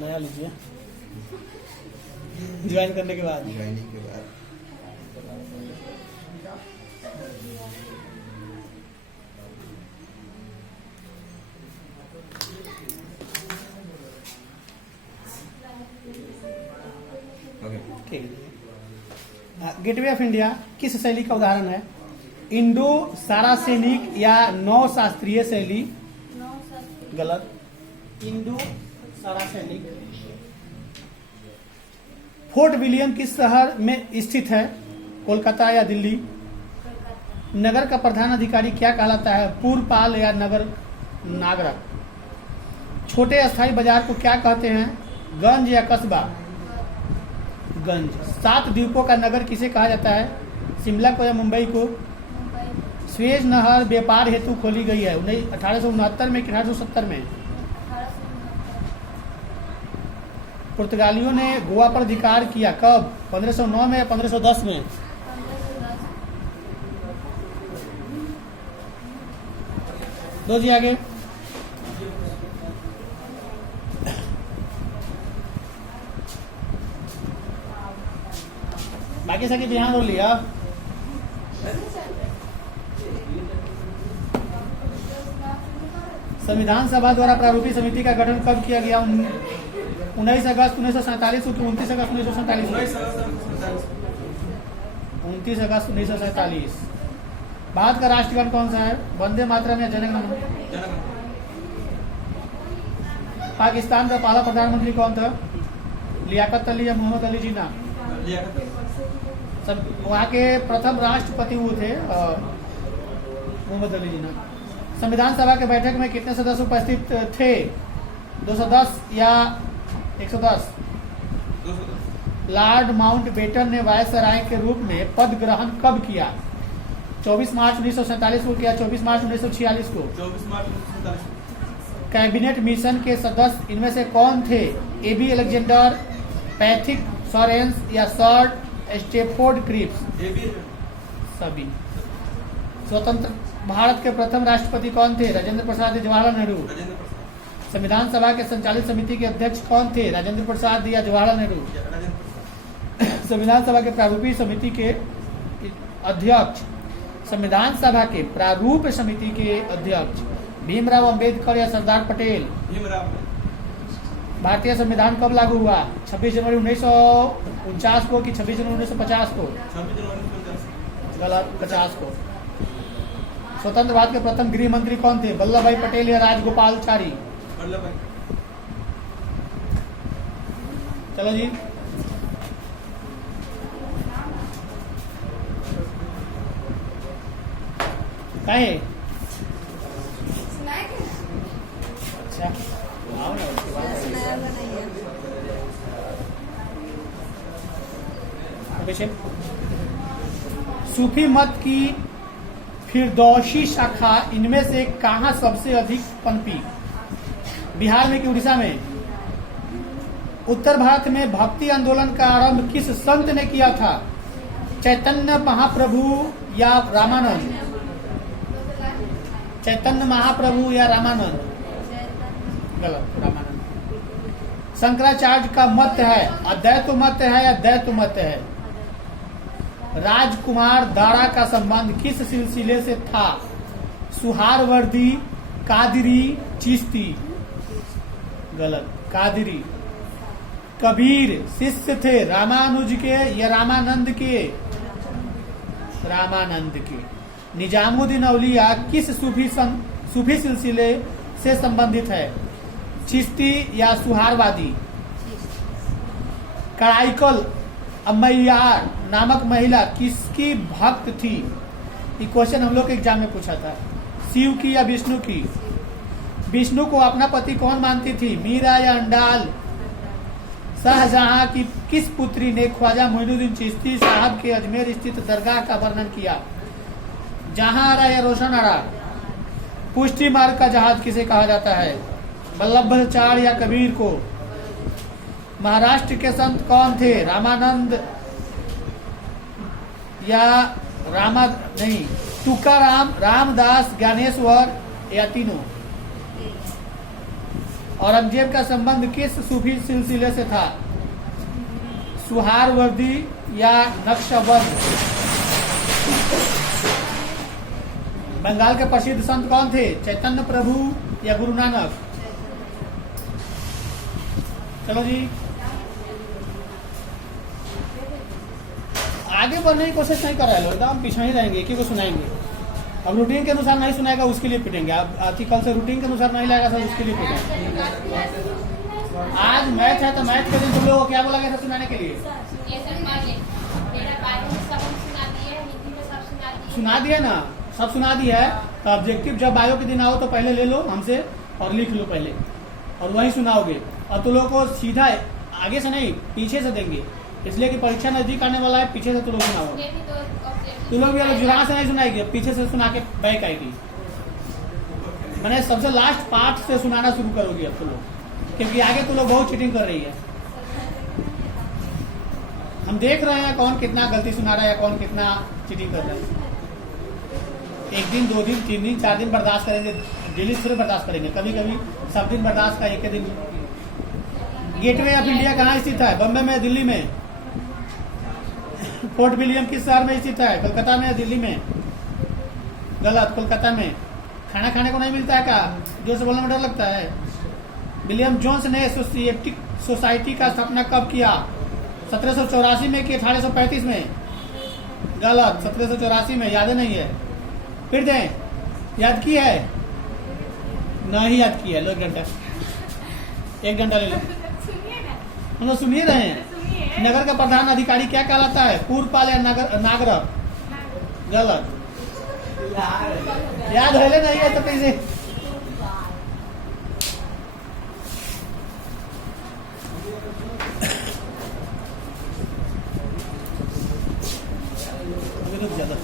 नया लीजिए ज्वाइन करने के बाद। ज्वाइनिंग के बाद ठीक है। गेटवे ऑफ इंडिया किस शैली का उदाहरण है? इंडो सारासेनिक या नौ शास्त्रीय शैली? गलत। इंडो सारासेनिक। फोर्ट विलियम किस शहर में स्थित है? कोलकाता या दिल्ली? नगर का प्रधान अधिकारी क्या कहलाता है? पूर्वपाल या नगर नागरिक? छोटे अस्थायी बाजार को क्या कहते हैं? गंज या कस्बा? गंज। 7 द्वीपों का नगर किसे कहा जाता है? शिमला को या मुंबई को? स्वेज नहर व्यापार हेतु खोली गई है 1869 में कि 1870 में? पुर्तगालियों ने गोवा पर अधिकार किया कब? 1509 में या 1510 में? दो जी आगे। बाकी सबके ध्यान हो लिया। संविधान सभा द्वारा प्रारूपी समिति का गठन कब किया गया? 19 अगस्त 1947 को कि 29 अगस्त 1947? 29 अगस्त 1947। भारत का राष्ट्रगान कौन सा है? वंदे मातरम या जनगण मन? पाकिस्तान का पहला प्रधानमंत्री कौन था? लियाकत अली या मोहम्मद अली जिन्ना? सब वहाँ के प्रथम राष्ट्रपति वो थे मोहम्मद अली जिन्ना। संविधान सभा के बैठक में कितने सदस्य उपस्थित थे? 210 या 110? लॉर्ड माउंटबेटन ने वायसराय के रूप में पद ग्रहण कब किया? 24 मार्च 1947 को किया? 24 मार्च 1946 को? 24 मार्च 1947। कैबिनेट मिशन के सदस्य इनमें से कौन थे? एबी अलेक्जेंडर, पैथिक सॉरेंस या सर स्टेफोर्ड क्रिप्स? सभी। स्वतंत्र भारत के प्रथम राष्ट्रपति कौन थे? राजेंद्र प्रसाद या जवाहरलाल नेहरू? संविधान सभा के संचालित समिति के अध्यक्ष कौन थे? राजेंद्र प्रसाद या जवाहरलाल नेहरू? संविधान सभा के प्रारूपी समिति के अध्यक्ष संविधान सभा के प्रारूप समिति के अध्यक्ष भीमराव अंबेडकर या सरदार पटेल? भारतीय संविधान कब लागू हुआ? 26 जनवरी 1949 को कि 26 जनवरी 1950 को? 26 जनवरी 1950। गलत, 50 को। स्वतंत्र भारत के प्रथम गृह मंत्री कौन थे? वल्लभ भाई पटेल या राजगोपालचारी? वल्लभ भाई। चलो जी। कहे अच्छा आओ ना उसके बाद पीछे। सूफी मत की फिरदौसी शाखा इनमें से कहाँ सबसे अधिक पनपी? बिहार में कि उड़ीसा में? उत्तर भारत में भक्ति आंदोलन का आरंभ किस संत ने किया था? चैतन्य महाप्रभु या रामानंद? चैतन्य महाप्रभु या रामानंद? गलत, रामानंद। शंकराचार्य का मत है अद्वैत मत है या द्वैत मत है? राजकुमार दारा का संबंध किस सिलसिले से था? सुहारवर्दी, कादरी, चिश्ती? गलत, कादरी। कबीर शिष्य थे रामानुज के या रामानंद के? रामानंद के। निजामुद्दीन औलिया किस सूफी सिलसिले से संबंधित है? चिश्ती या सुहारवादी? कराईकल अम्मैयार नामक महिला किसकी भक्त थी? ये क्वेश्चन हम लोग के एग्जाम में पूछा था। शिव की या विष्णु की? विष्णु को अपना पति कौन मानती थी? मीरा या अंडाल? शाहजहां की किस पुत्री ने ख्वाजा मोइनुद्दीन चिश्ती साहब के अजमेर स्थित दरगाह का वर्णन किया? जहां आरा या रोशन आरा? पुष्टि मार्ग का जहाज किसे कहा जाता है? वल्लभाचार्य या कबीर को? महाराष्ट्र के संत कौन थे? रामानंद या तुकाराम, रामदास, ज्ञानेश्वर या तीनों? औरंगजेब का संबंध किस सूफी सिलसिले से था? सुहारवर्दी या नक्शबंद? बंगाल के प्रसिद्ध संत कौन थे? चैतन्य प्रभु या गुरु नानक? चलो जी, आगे बढ़ने की कोशिश नहीं कर रहे लोग, एकदम पीछे ही रहेंगे, एक ही को सुनाएंगे। अब रूटीन के अनुसार नहीं सुनाएगा उसके लिए पिटेंगे। अब आर्टिकल से रूटीन के अनुसार नहीं लाएगा सर, उसके लिए पिटेंगे। आज मैथ है तो मैथ के दिन तुम लोगों को क्या बोला गया था सुनाने के लिए? सुना दिया ना, सब सुना दिया है। तो ऑब्जेक्टिव जब बायो के दिन आओ तो पहले ले लो हमसे और लिख लो पहले, और वही सुनाओगे। और तुम लोग को सीधा आगे से नहीं पीछे से देंगे, इसलिए कि परीक्षा नजदीक आने वाला है। पीछे से तुम लोग सुनाओगे, तुम लोग भी अगर जुड़ा से नहीं सुनाएगी, पीछे से सुना के बैक आएगी। मैंने सबसे लास्ट पार्ट से सुनाना शुरू करोगी अब तुम लोग, क्योंकि आगे तुम लोग बहुत चीटिंग कर रही है। हम देख रहे हैं कौन कितना गलती सुना रहा है, कौन कितना चीटिंग कर रहा है। एक दिन, 2 दिन, 3 दिन, 4 दिन बर्दाश्त करेंगे, डेली थोड़े बर्दाश्त करेंगे। कभी कभी सब दिन बर्दाश्त का एक दिन। गेटवे ऑफ इंडिया कहाँ स्थित है? बम्बई में, दिल्ली में? फोर्ट विलियम किस शहर में स्थित है? कोलकाता में, दिल्ली में? गलत, कोलकाता में। खाना खाने को नहीं मिलता है? का जोर से बोलने में डर लगता है। विलियम जोन्स ने एसोसिएटिक सोसाइटी का स्थापना कब किया? 1784 में कि 1835 में? गलत, 1784 में। याद नहीं है? फिर दें, याद की है? नहीं याद की है। लो 1 घंटा ले लो। हम लोग सुन ही रहे हैं। नगर का प्रधान अधिकारी क्या कहलाता है? पूर्वपाल या नागरक? गलत। याद है नहीं है तो कैसे? रुक ज्यादा।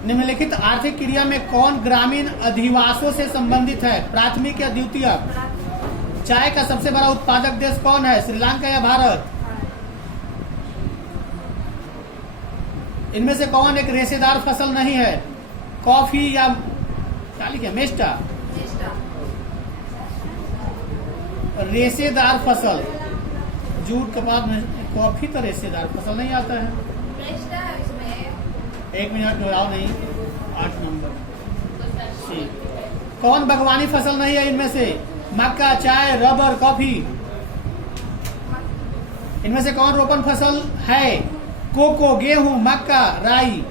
निम्नलिखित आर्थिक क्रिया में कौन ग्रामीण अधिवासों से संबंधित है? प्राथमिक या द्वितीयक? चाय का सबसे बड़ा उत्पादक देश कौन है? श्रीलंका या भारत? इनमें से कौन एक रेशेदार फसल नहीं है? कॉफी या क्या लिखे? मेस्टा? रेशेदार फसल, जूट, कपास में। कॉफी तो रेशेदार फसल नहीं आता है। 1 मिनट दोहराओ नहीं। 8 नंबर सी। कौन बागवानी फसल नहीं है इनमें से? मक्का, चाय, रबर, कॉफी? इनमें से कौन रोपण फसल है? कोको, गेहूं, मक्का, राई?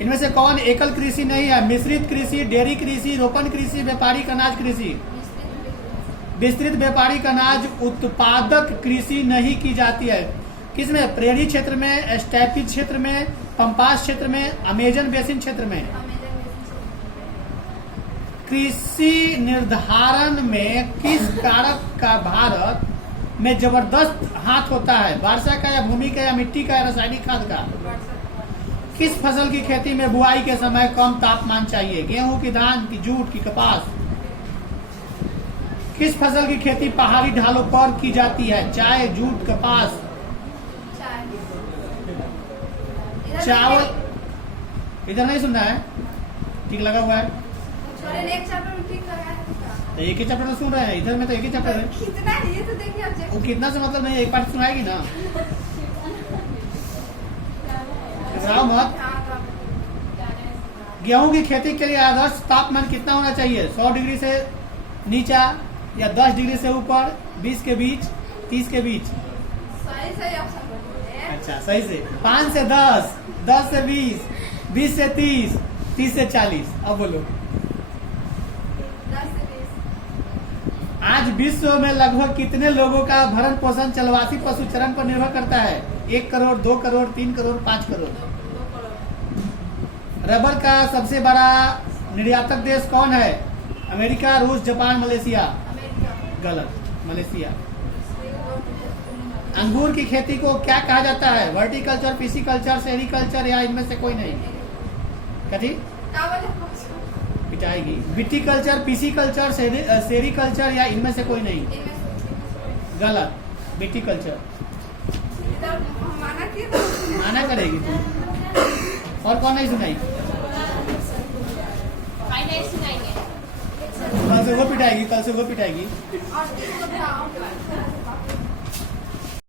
इनमें से कौन एकल कृषि नहीं है? मिश्रित कृषि, डेयरी कृषि, रोपण कृषि, व्यापारिक अनाज कृषि? विस्तृत व्यापारिक अनाज उत्पादक कृषि नहीं की जाती है। किसमें? प्रेरी क्षेत्र में, स्टेपी क्षेत्र में, पंपास क्षेत्र में, अमेजन बेसिन क्षेत्र में? कृषि निर्धारण में किस कारक का भारत में जबरदस्त हाथ होता है? वर्षा का या भूमि का या मिट्टी का या रासायनिक खाद का? किस फसल की खेती में बुआई के समय कम तापमान चाहिए? गेहूं की, धान की, जूट की, कपास? किस फसल की खेती पहाड़ी ढालों पर की जाती है? चाय, जूट, कपास? चावल। इधर नहीं सुनना है, ठीक लगा हुआ है। तो एक ही चैप्टर सुन रहे हैं, इधर में तो एक ही चैप्टर है। कितना है ये तो देखिए ऑब्जेक्ट। वो कितना से मतलब नहीं, एक पार्ट सुनाएगी ना। घबराओ मत। गेहूं की खेती के लिए आदर्श तापमान कितना होना चाहिए? 100 डिग्री से नीचा या 10 डिग्री से ऊपर, 20 के बीच, 30 के बीच? सही ऑप्शन बोलिए। अच्छा, सही से 5 से 10, 10 से 20, 20 से 30, 30 से 40। अब बोलो। 10 से 20। आज विश्व में लगभग कितने लोगों का भरण पोषण चलवासी पशुचरण पर निर्भर करता है? 1 करोड़, 2 करोड़, 3 करोड़, 5 करोड़? 2 करोड़। रबर का सबसे बड़ा निर्यातक देश कौन है? अमेरिका, रूस, जापान, मलेशिया? गलत, मलेशिया। अंगूर की खेती को क्या कहा जाता है? वर्टिकल्चर, पिसिकल्चर, सेरिकल्चर या इनमें से कोई नहीं? कथी पिटाएगी? विटिकल्चर, पिसिकल्चर, सेरिकल्चर या इनमें से कोई नहीं? गलत, विटिकल्चर। माना करेगी तू। और कौन नहीं सुनाई? पिटाएगी, कल से वो पिटाएगी। और इसको ध्यान